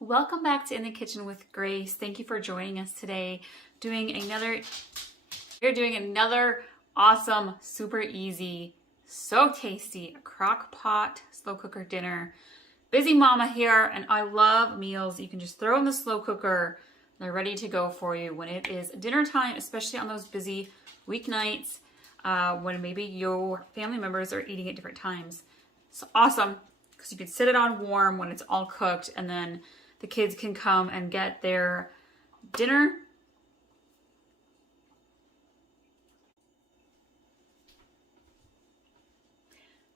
Welcome back to In the Kitchen with Grace. Thank you for joining us today. We're doing another awesome, super easy, so tasty crock pot slow cooker dinner. Busy mama here, and I love meals you can just throw in the slow cooker. They're ready to go for you when it is dinner time, especially on those busy weeknights when maybe your family members are eating at different times. It's awesome because you can sit it on warm when it's all cooked, and then the kids can come and get their dinner.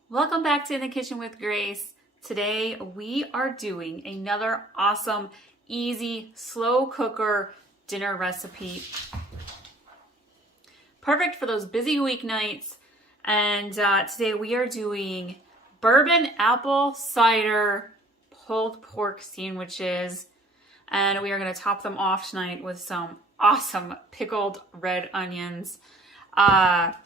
Welcome back to In the Kitchen with Grace. Today we are doing another awesome, easy, slow cooker dinner recipe. Perfect for those busy weeknights. And today we are doing bourbon apple cider pulled pork sandwiches, and we are going to top them off tonight with some awesome pickled red onions.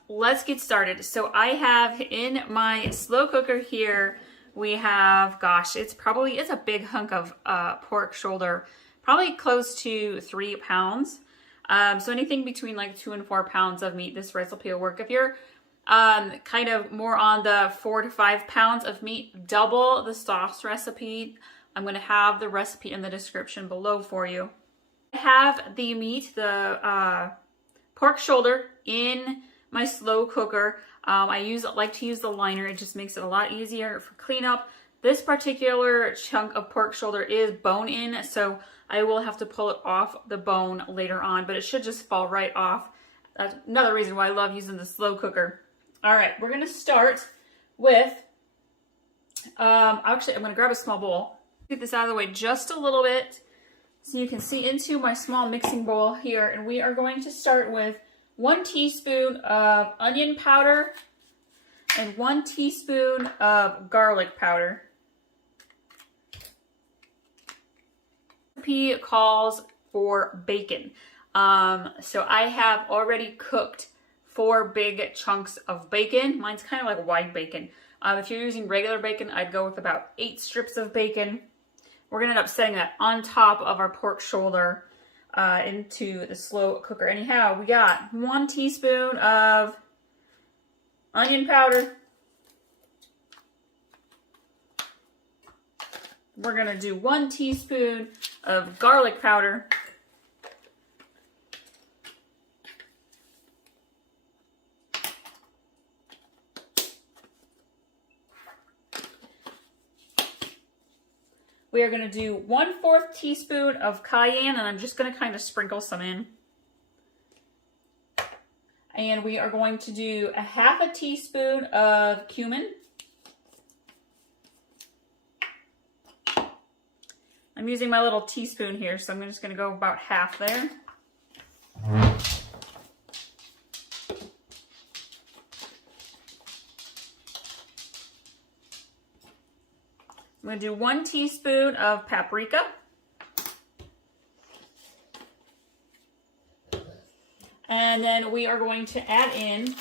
Let's get started. So I have in my slow cooker here, we have, it's a big hunk of pork shoulder, probably close to 3 pounds. So anything between like 2 and 4 pounds of meat, this recipe will work. If you're kind of more on the 4 to 5 pounds of meat, double the sauce recipe. I'm going to have the recipe in the description below for you. I have the meat, the pork shoulder, in my slow cooker. I like to use the liner. It just makes it a lot easier for cleanup. This particular chunk of pork shoulder is bone in, so I will have to pull it off the bone later on, but it should just fall right off. That's another reason why I love using the slow cooker. All right, we're going to start with, actually, I'm going to grab a small bowl. Get this out of the way just a little bit so you can see into my small mixing bowl here. And we are going to start with 1 teaspoon of onion powder and 1 teaspoon of garlic powder. The recipe calls for bacon. So I have already cooked 4 big chunks of bacon. Mine's kind of like white bacon. If you're using regular bacon, I'd go with about 8 strips of bacon. We're going to end up setting that on top of our pork shoulder into the slow cooker. Anyhow, we got 1 teaspoon of onion powder. We're going to do 1 teaspoon of garlic powder. We are going to do 1/4 teaspoon of cayenne, and I'm just going to kind of sprinkle some in. And we are going to do 1/2 teaspoon of cumin. I'm using my little teaspoon here, so I'm just going to go about half there. I'm going to do 1 teaspoon of paprika. And then we are going to add in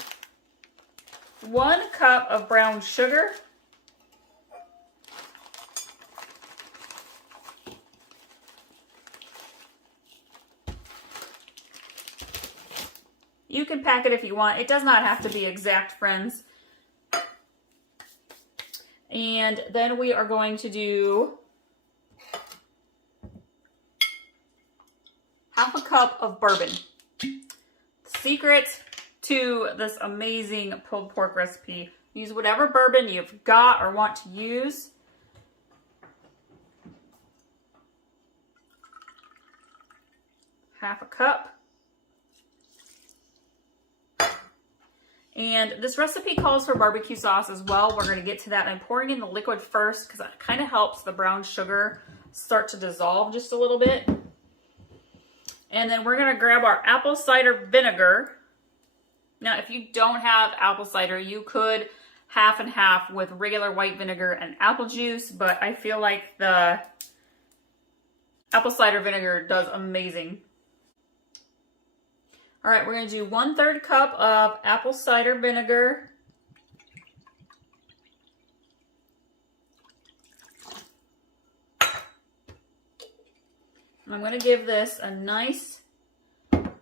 1 cup of brown sugar. You can pack it if you want. It does not have to be exact, friends. And then we are going to do 1/2 cup of bourbon. The secret to this amazing pulled pork recipe, use whatever bourbon you've got or want to use. Half a cup. And this recipe calls for barbecue sauce as well. We're going to get to that. I'm pouring in the liquid first because that kind of helps the brown sugar start to dissolve just a little bit. And then we're going to grab our apple cider vinegar. Now, if you don't have apple cider, you could half and half with regular white vinegar and apple juice, but I feel like the apple cider vinegar does amazing. All right, we're going to do 1/3 cup of apple cider vinegar. I'm going to give this a nice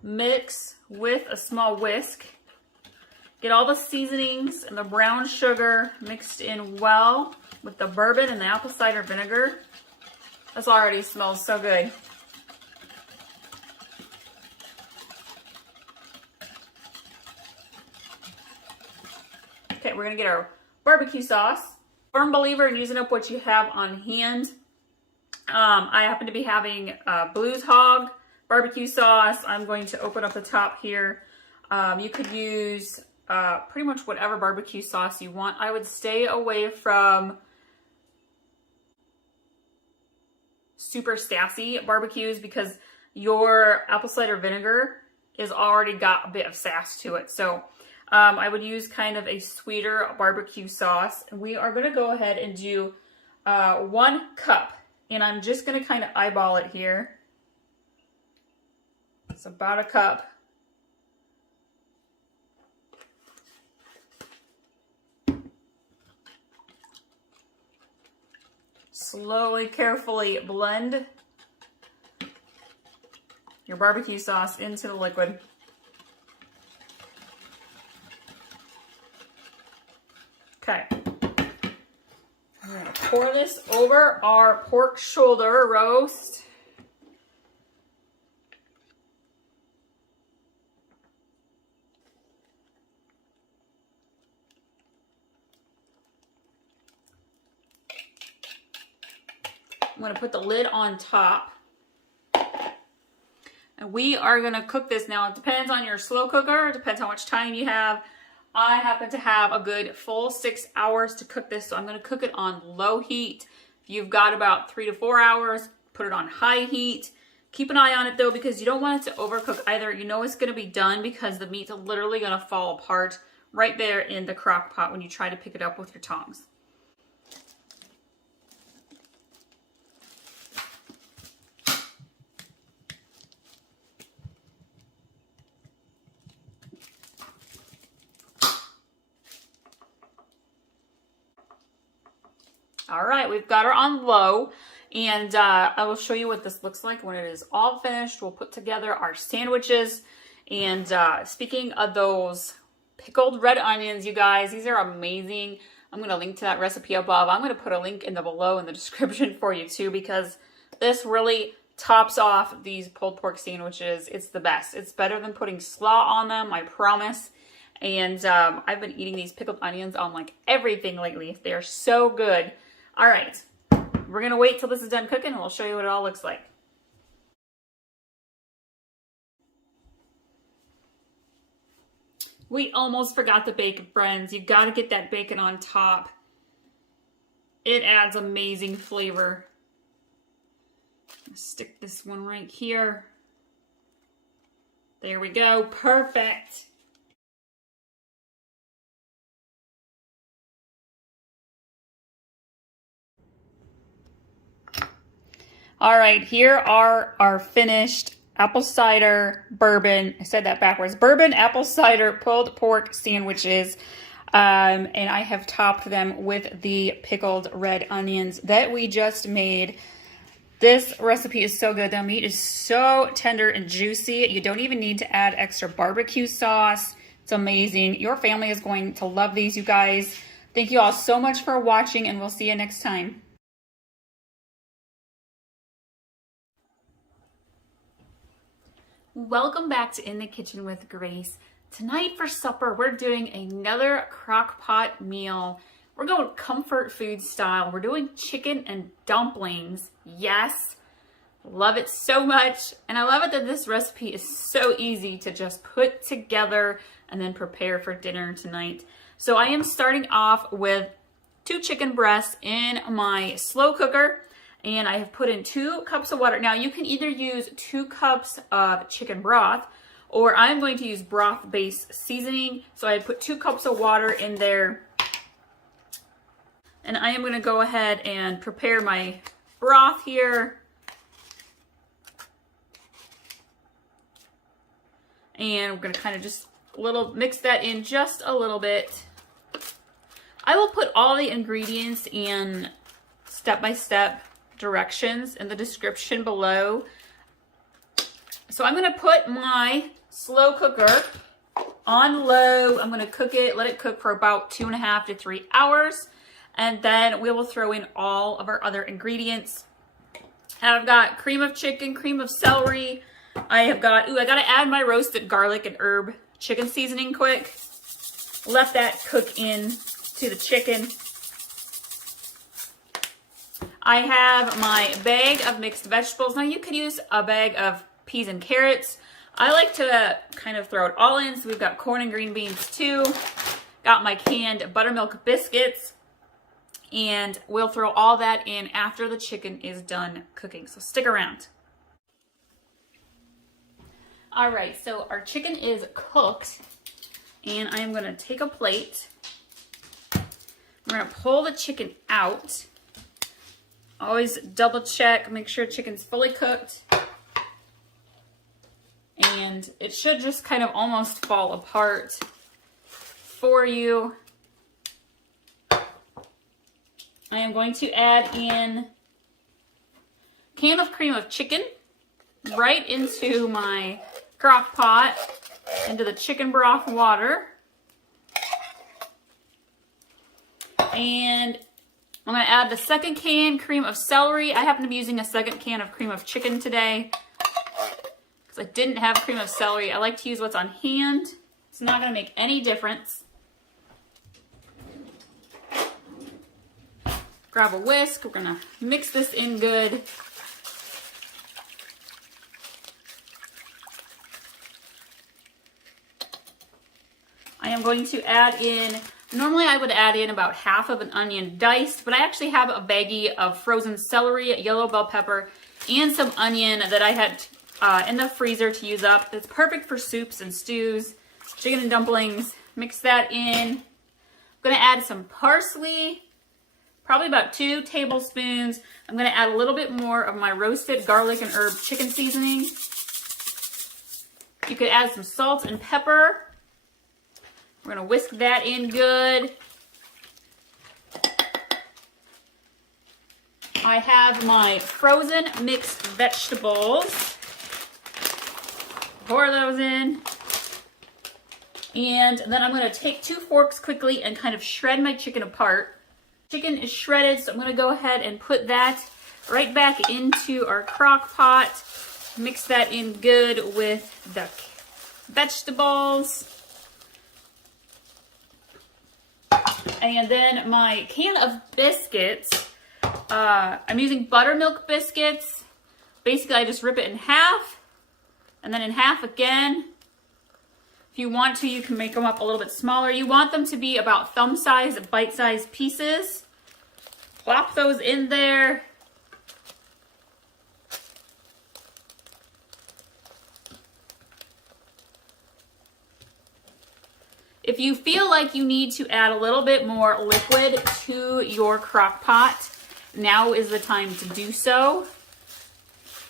mix with a small whisk. Get all the seasonings and the brown sugar mixed in well with the bourbon and the apple cider vinegar. This already smells so good. Okay, we're gonna get our barbecue sauce. Firm believer in using up what you have on hand. I happen to be having Blues Hog barbecue sauce. I'm going to open up the top here. You could use pretty much whatever barbecue sauce you want. I would stay away from super sassy barbecues because your apple cider vinegar has already got a bit of sass to it. So I would use kind of a sweeter barbecue sauce. We are going to go ahead and do 1 cup, and I'm just going to kind of eyeball it here. It's about a cup. Slowly, carefully blend your barbecue sauce into the liquid. Okay. I'm going to pour this over our pork shoulder roast. I'm going to put the lid on top. And we are going to cook this now. It depends on your slow cooker. It depends how much time you have. I happen to have a good full 6 hours to cook this, so I'm going to cook it on low heat. If you've got about 3 to 4 hours, put it on high heat. Keep an eye on it though, because you don't want it to overcook either. You know it's going to be done because the meat's literally going to fall apart right there in the crock pot when you try to pick it up with your tongs. All right, we've got her on low, and I will show you what this looks like when it is all finished. We'll put together our sandwiches, and speaking of those pickled red onions, you guys, these are amazing. I'm going to link to that recipe above. I'm going to put a link in the below in the description for you too, because this really tops off these pulled pork sandwiches. It's the best. It's better than putting slaw on them, I promise. And I've been eating these pickled onions on like everything lately. They are so good. All right, we're going to wait till this is done cooking and we'll show you what it all looks like. We almost forgot the bacon, friends. You got to get that bacon on top. It adds amazing flavor. Stick this one right here. There we go. Perfect. All right, here are our finished apple cider bourbon. I said that backwards. Bourbon apple cider pulled pork sandwiches. And I have topped them with the pickled red onions that we just made. This recipe is so good. The meat is so tender and juicy. You don't even need to add extra barbecue sauce. It's amazing. Your family is going to love these, you guys. Thank you all so much for watching, and we'll see you next time. Welcome back to In the Kitchen with Grace. Tonight for supper, we're doing another crock pot meal. We're going comfort food style. We're doing chicken and dumplings. Yes, love it so much. And I love it that this recipe is so easy to just put together and then prepare for dinner tonight. So I am starting off with 2 chicken breasts in my slow cooker. And I have put in 2 cups of water. Now you can either use 2 cups of chicken broth, or I'm going to use broth-based seasoning. So I put 2 cups of water in there. And I am going to go ahead and prepare my broth here. And we're going to kind of just mix that in just a little bit. I will put all the ingredients in step-by-step directions in the description below. So I'm gonna put my slow cooker on low. I'm gonna cook it, let it cook for about 2.5 to 3 hours. And then we will throw in all of our other ingredients. And I've got cream of chicken, cream of celery. I have got, I gotta add my roasted garlic and herb chicken seasoning quick. Let that cook in to the chicken. I have my bag of mixed vegetables. Now you could use a bag of peas and carrots. I like to kind of throw it all in. So we've got corn and green beans too. Got my canned buttermilk biscuits. And we'll throw all that in after the chicken is done cooking. So stick around. All right, so our chicken is cooked. And I am gonna take a plate. We're gonna pull the chicken out. Always double check, make sure chicken's fully cooked. And it should just kind of almost fall apart for you. I am going to add in a can of cream of chicken right into my crock pot, into the chicken broth water. And I'm going to add the second can cream of celery. I happen to be using a second can of cream of chicken today because I didn't have cream of celery. I like to use what's on hand. It's not going to make any difference. Grab a whisk. We're gonna mix this in good. I am going to add in, normally I would add in about half of an onion diced, but I actually have a baggie of frozen celery, yellow bell pepper, and some onion that I had in the freezer to use up. It's perfect for soups and stews, chicken and dumplings. Mix that in. I'm gonna add some parsley. Probably about 2 tablespoons. I'm gonna add a little bit more of my roasted garlic and herb chicken seasoning. You could add some salt and pepper. We're gonna whisk that in good. I have my frozen mixed vegetables. Pour those in. And then I'm gonna take 2 forks quickly and kind of shred my chicken apart. Chicken is shredded, so I'm going to go ahead and put that right back into our crock pot. Mix that in good with the vegetables. And then my can of biscuits, I'm using buttermilk biscuits. Basically, I just rip it in half and then in half again. If you want to, you can make them up a little bit smaller. You want them to be about thumb-sized, bite-sized pieces. Plop those in there. If you feel like you need to add a little bit more liquid to your crock pot, now is the time to do so.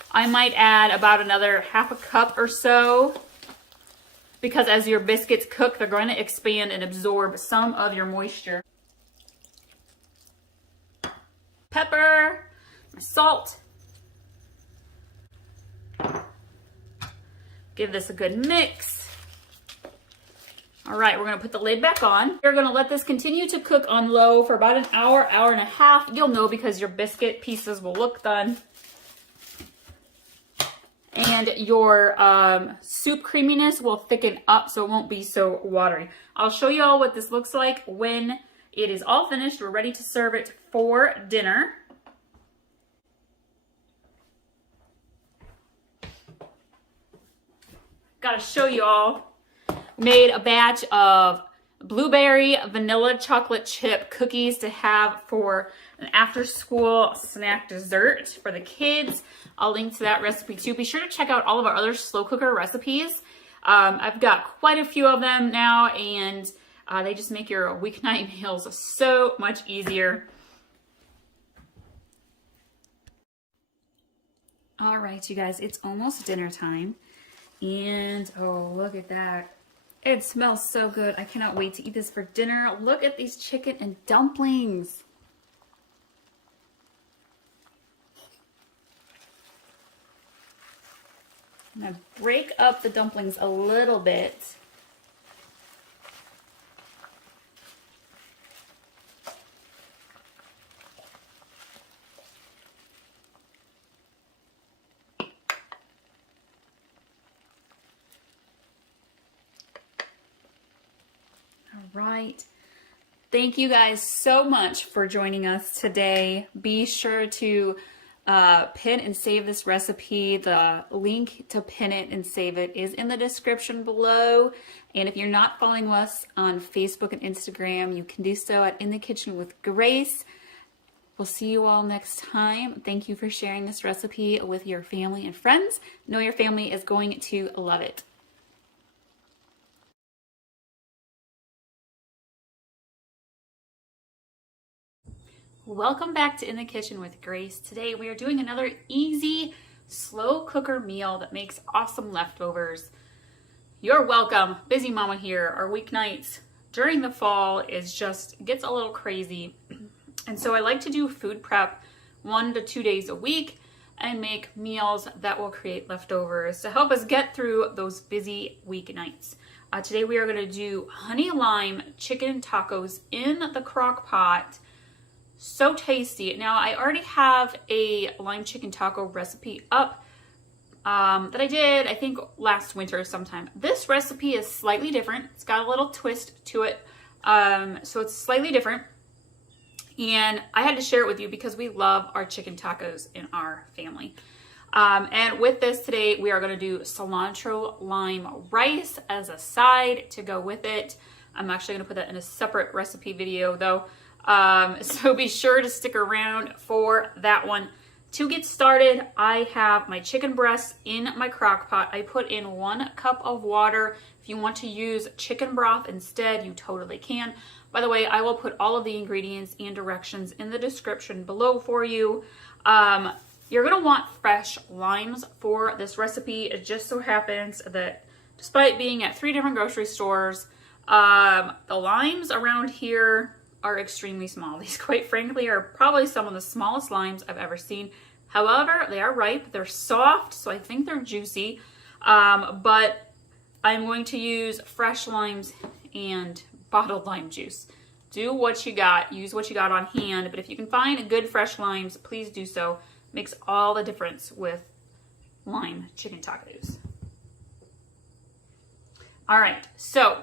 I might add about another half a cup or so, because as your biscuits cook, they're going to expand and absorb some of your moisture. Pepper, salt. Give this a good mix. All right, we're gonna put the lid back on. You're gonna let this continue to cook on low for about an hour, hour and a half. You'll know because your biscuit pieces will look done. And your soup creaminess will thicken up so it won't be so watery. I'll show you all what this looks like when it is all finished. We're ready to serve it for dinner. Gotta show you all. Made a batch of blueberry vanilla chocolate chip cookies to have for an after school snack dessert for the kids. I'll link to that recipe too. Be sure to check out all of our other slow cooker recipes. I've got quite a few of them now, and they just make your weeknight meals so much easier. All right, you guys, it's almost dinner time. And oh, look at that. It smells so good. I cannot wait to eat this for dinner. Look at these chicken and dumplings. I'm gonna break up the dumplings a little bit. All right. Thank you guys so much for joining us today. Be sure to pin and save this recipe. The link to pin it and save it is in the description below. And if you're not following us on Facebook and Instagram, you can do so at In the Kitchen with Grace. We'll see you all next time. Thank you for sharing this recipe with your family and friends. Know your family is going to love it. Welcome back to In the Kitchen with Grace. Today we are doing another easy, slow cooker meal that makes awesome leftovers. You're welcome. Busy mama here. Our weeknights during the fall gets a little crazy. And so I like to do food prep 1 to 2 days a week and make meals that will create leftovers to help us get through those busy weeknights. Today we are going to do honey lime chicken tacos in the crock pot. So tasty. Now I already have a lime chicken taco recipe up that I did, I think, last winter sometime. This recipe is slightly different. It's got a little twist to it. So it's slightly different. And I had to share it with you because we love our chicken tacos in our family. And with this today, we are going to do cilantro lime rice as a side to go with it. I'm actually going to put that in a separate recipe video though. So be sure to stick around for that one. To get started, I have my chicken breasts in my crock pot. I put in 1 cup of water. If you want to use chicken broth instead, you totally can. By the way, I will put all of the ingredients and directions in the description below for you. You're going to want fresh limes for this recipe. It just so happens that despite being at 3 different grocery stores, the limes around here are extremely small. These, quite frankly, are probably some of the smallest limes I've ever seen. However, they are ripe, they're soft, so I think they're juicy. But I'm going to use fresh limes and bottled lime juice. Do what you got, use what you got on hand, but if you can find good fresh limes, please do so. Makes all the difference with lime chicken tacos. All right, so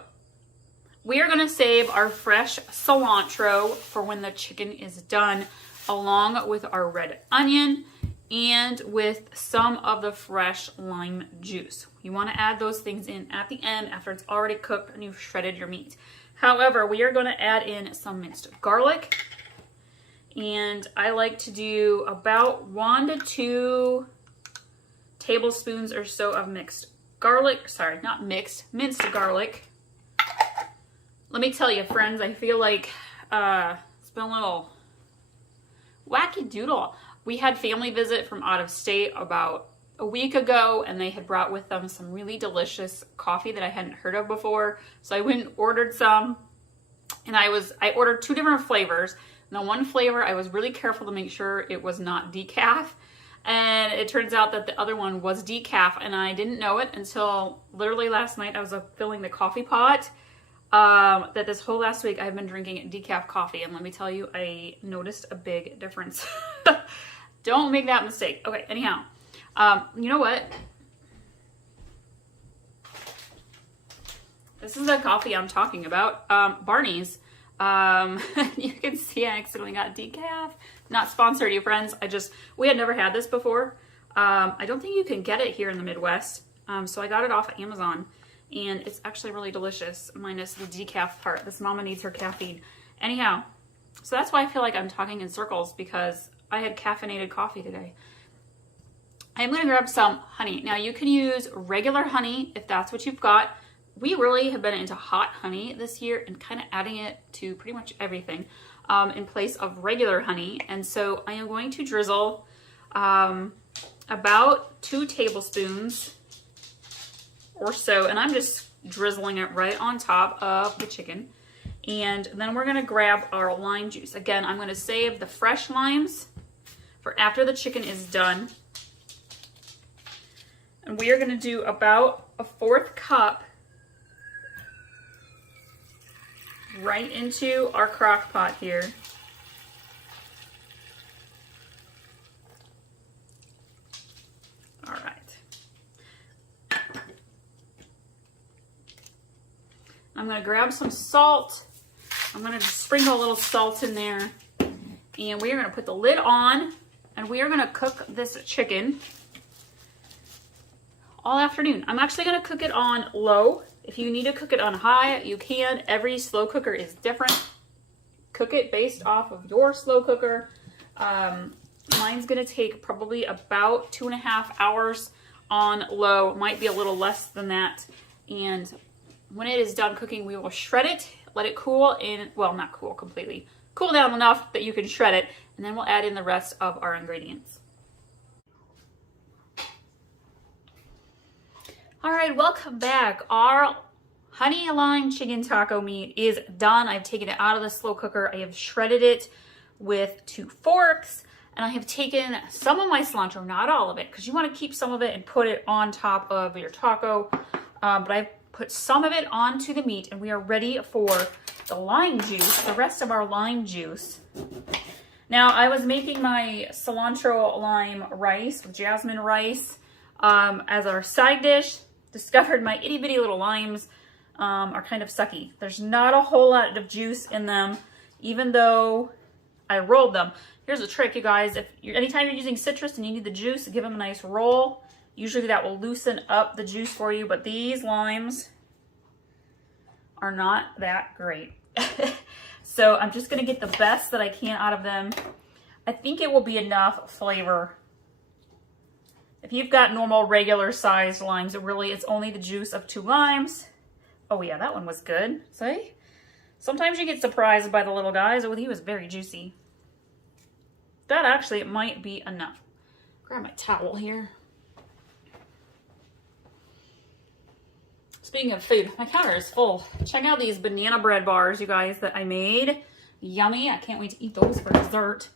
we are going to save our fresh cilantro for when the chicken is done, along with our red onion and with some of the fresh lime juice. You want to add those things in at the end after it's already cooked and you've shredded your meat. However, we are going to add in some minced garlic. And I like to do about 1 to 2 tablespoons or so of minced garlic. Sorry, not mixed, minced garlic. Let me tell you, friends, I feel like it's been a little wacky doodle. We had family visit from out of state about a week ago, and they had brought with them some really delicious coffee that I hadn't heard of before. So I went and ordered some, and I ordered 2 different flavors. And the one flavor, I was really careful to make sure it was not decaf. And it turns out that the other one was decaf, and I didn't know it until literally last night. I was filling the coffee pot. That this whole last week I've been drinking decaf coffee, and let me tell you, I noticed a big difference. Don't make that mistake. Okay, anyhow, you know what? This is the coffee I'm talking about. Barney's. You can see I accidentally got decaf. Not sponsored, you friends. We had never had this before. I don't think you can get it here in the Midwest. So I got it off of Amazon. And it's actually really delicious, minus the decaf part. This mama needs her caffeine. Anyhow, so that's why I feel like I'm talking in circles, because I had caffeinated coffee today. I'm going to grab some honey. Now, you can use regular honey if that's what you've got. We really have been into hot honey this year and kind of adding it to pretty much everything in place of regular honey. And so I am going to drizzle about 2 tablespoons or so, and I'm just drizzling it right on top of the chicken. And then we're going to grab our lime juice. Again, I'm going to save the fresh limes for after the chicken is done. And we are going to do about a 1/4 cup right into our crock pot here. All right. I'm going to grab some salt. I'm going to just sprinkle a little salt in there. And we are going to put the lid on, and we are going to cook this chicken all afternoon. I'm actually going to cook it on low. If you need to cook it on high, you can. Every slow cooker is different. Cook it based off of your slow cooker. Mine's going to take probably about 2.5 hours on low. It might be a little less than that. And when it is done cooking, we will shred it, let it cool in, well, not cool completely, cool down enough that you can shred it, and then we'll add in the rest of our ingredients. All right, welcome back. Our honey lime chicken taco meat is done. I've taken it out of the slow cooker. I have shredded it with 2 forks, and I have taken some of my cilantro, not all of it, because you want to keep some of it and put it on top of your taco. But I've put some of it onto the meat, and we are ready for the lime juice, the rest of our lime juice. Now, I was making my cilantro lime rice with jasmine rice as our side dish. Discovered my itty bitty little limes are kind of sucky. There's not a whole lot of juice in them, even though I rolled them. Here's a trick, you guys. Anytime you're using citrus and you need the juice, give them a nice roll. Usually that will loosen up the juice for you, but these limes are not that great. So I'm just gonna get the best that I can out of them. I think it will be enough flavor. If you've got normal, regular sized limes, it's only the juice of 2 limes. Oh yeah, that one was good. See? Sometimes you get surprised by the little guys. Oh, he was very juicy. That actually, it might be enough. Grab my towel here. Speaking of food, my counter is full. Check out these banana bread bars, you guys, that I made. Yummy. I can't wait to eat those for dessert.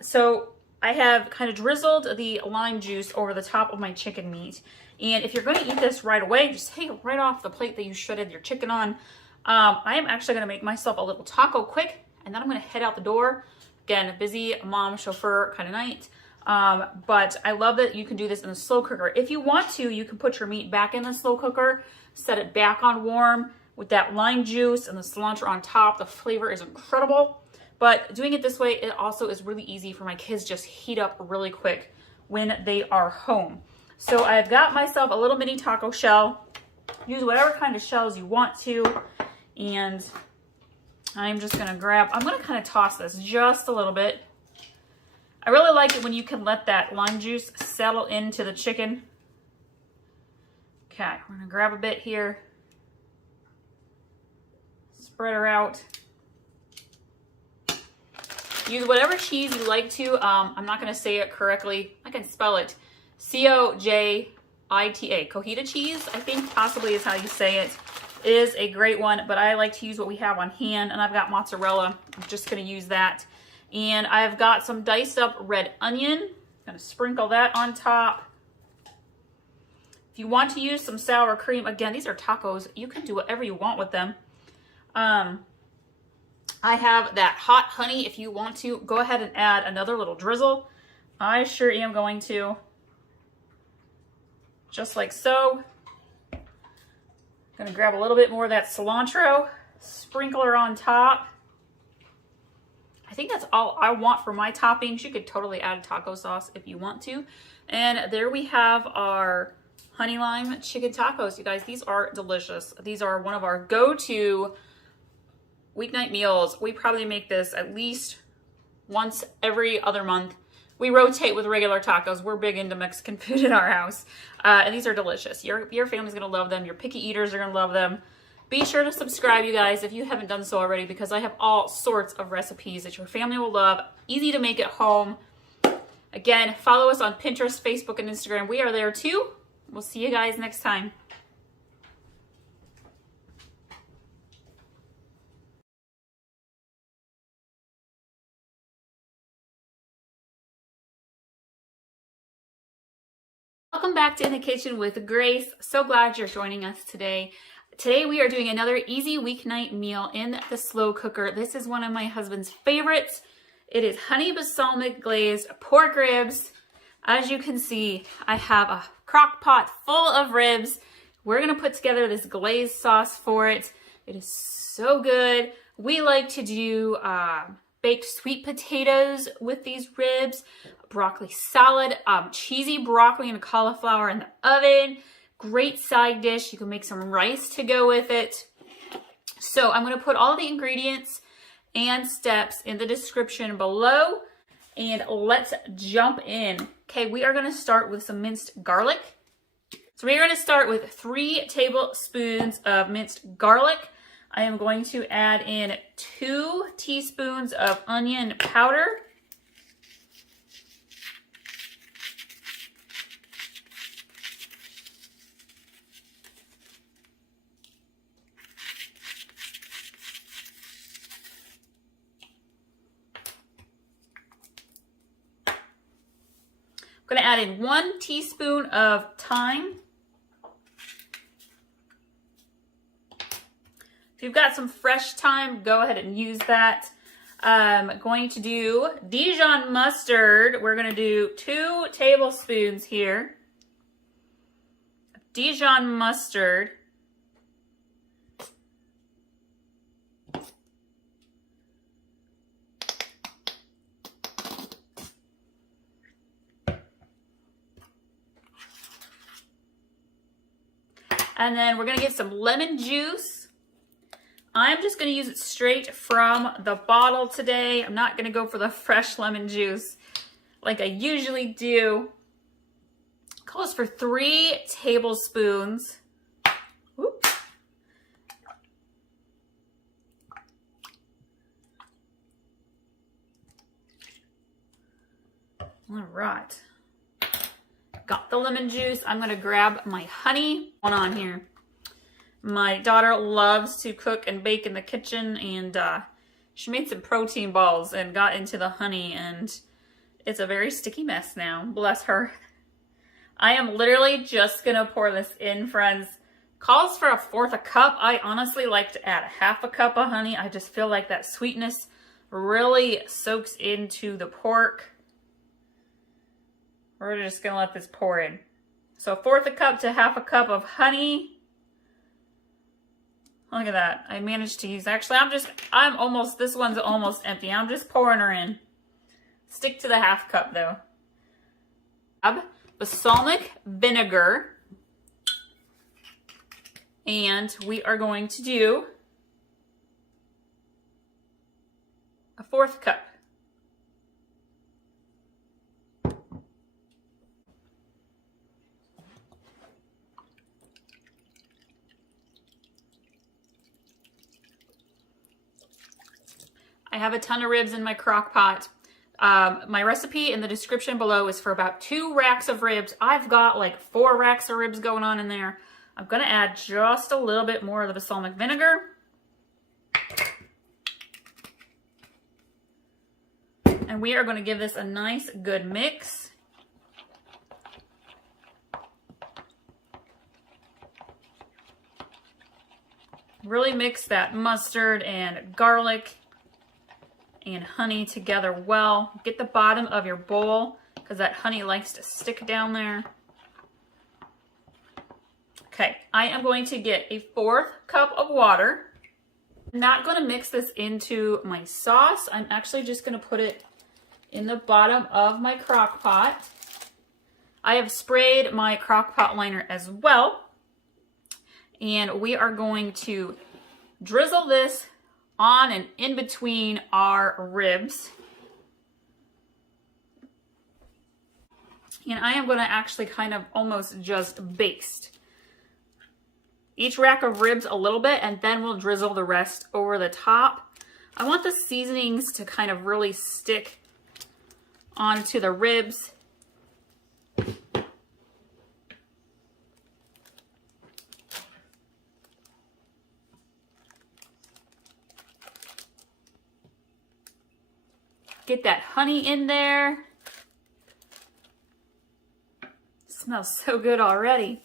So I have kind of drizzled the lime juice over the top of my chicken meat. And if you're going to eat this right away, just take it right off the plate that you shredded your chicken on. I am actually going to make myself a little taco quick, and then I'm going to head out the door. Again, a busy mom chauffeur kind of night. But I love that you can do this in a slow cooker. If you want to, you can put your meat back in the slow cooker, set it back on warm with that lime juice and the cilantro on top. The flavor is incredible. But doing it this way, it also is really easy for my kids, just heat up really quick when they are home. So I've got myself a little mini taco shell. Use whatever kind of shells you want to. And I'm just gonna I'm gonna kind of toss this just a little bit. I really like it when you can let that lime juice settle into the chicken. Okay, we're gonna grab a bit here. Spread her out. Use whatever cheese you like to. I'm not gonna say it correctly. I can spell it. Cojita. Cojita cheese, I think possibly is how you say it. It is a great one, but I like to use what we have on hand, and I've got mozzarella. I'm just gonna use that. And I've got some diced up red onion. I'm gonna sprinkle that on top. If you want to use some sour cream, again, these are tacos. You can do whatever you want with them. I have that hot honey. If you want to, go ahead and add another little drizzle. I sure am going to. Just like so. Gonna grab a little bit more of that cilantro, sprinkle her on top. I think that's all I want for my toppings. You could totally add taco sauce if you want to. And there we have our honey lime chicken tacos. You guys, these are delicious. These are one of our go-to weeknight meals. We probably make this at least once every other month. We rotate with regular tacos. We're big into Mexican food in our house. And these are delicious. Your family's gonna love them. Your picky eaters are gonna love them. Be sure to subscribe, you guys, if you haven't done so already, because I have all sorts of recipes that your family will love. Easy to make at home. Again, follow us on Pinterest, Facebook, and Instagram. We are there too. We'll see you guys next time. Welcome back to In the Kitchen with Grace. So glad you're joining us today. Today we are doing another easy weeknight meal in the slow cooker. This is one of my husband's favorites. It is honey balsamic glazed pork ribs. As you can see, I have a crock pot full of ribs. We're gonna put together this glazed sauce for it. It is so good. We like to do baked sweet potatoes with these ribs, broccoli salad, cheesy broccoli and cauliflower in the oven. Great side dish. You can make some rice to go with it. So I'm going to put all the ingredients and steps in the description below, and let's jump in. Okay, we are going to start with some minced garlic. So we are going to start with 3 tablespoons of minced garlic. I am going to add in 2 teaspoons of onion powder. I'm going to add in 1 teaspoon of thyme. If you've got some fresh thyme, go ahead and use that. I'm going to do Dijon mustard. We're going to do 2 tablespoons here. Dijon mustard. And then we're going to get some lemon juice. I'm just going to use it straight from the bottle today. I'm not going to go for the fresh lemon juice like I usually do. Calls for 3 tablespoons. Oops. All right. Got the lemon juice. I'm going to grab my honey. What's on here? My daughter loves to cook and bake in the kitchen, and she made some protein balls and got into the honey, and it's a very sticky mess now. Bless her. I am literally just going to pour this in, friends. Calls for 1/4 cup. I honestly like to add 1/2 cup of honey. I just feel like that sweetness really soaks into the pork. We're just going to let this pour in. So 1/4 cup to 1/2 cup of honey. Look at that. I managed to use, actually, this one's almost empty. I'm just pouring her in. Stick to the 1/2 cup though. Balsamic vinegar. And we are going to do a 1/4 cup. I have a ton of ribs in my crock pot. My recipe in the description below is for about 2 racks of ribs. I've got like 4 racks of ribs going on in there. I'm going to add just a little bit more of the balsamic vinegar. And we are going to give this a nice good mix. Really mix that mustard and garlic and honey together well. Get the bottom of your bowl because that honey likes to stick down there. Okay, I am going to get a 1/4 cup of water. I'm not going to mix this into my sauce. I'm actually just going to put it in the bottom of my crock pot. I have sprayed my crock pot liner as well. And we are going to drizzle this on and in between our ribs. And I am going to actually kind of almost just baste each rack of ribs a little bit, and then we'll drizzle the rest over the top. I want the seasonings to kind of really stick onto the ribs. Get that honey in there. smells so good already.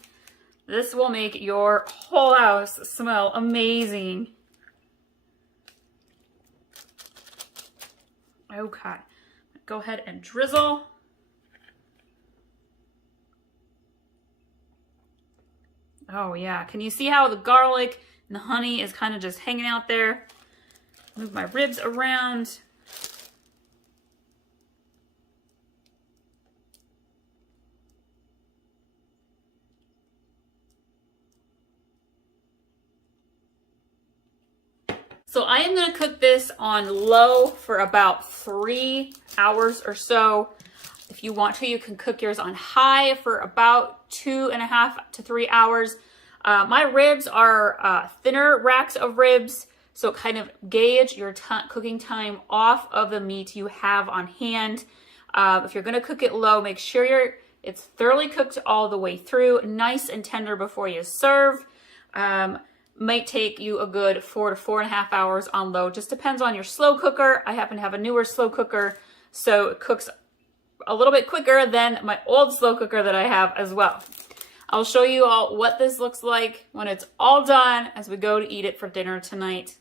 This will make your whole house smell amazing. Okay, go ahead and drizzle. Oh yeah, can you see how the garlic and the honey is kind of just hanging out there? Move my ribs around. So I am going to cook this on low for about 3 hours or so. If you want to, you can cook yours on high for about 2.5 to 3 hours. My ribs are thinner racks of ribs, so kind of gauge your cooking time off of the meat you have on hand. If you're going to cook it low, make sure it's thoroughly cooked all the way through, nice and tender before you serve. Might take you a good 4 to 4.5 hours on low. Just depends on your slow cooker. I happen to have a newer slow cooker, so it cooks a little bit quicker than my old slow cooker that I have as well. I'll show you all what this looks like when it's all done as we go to eat it for dinner tonight.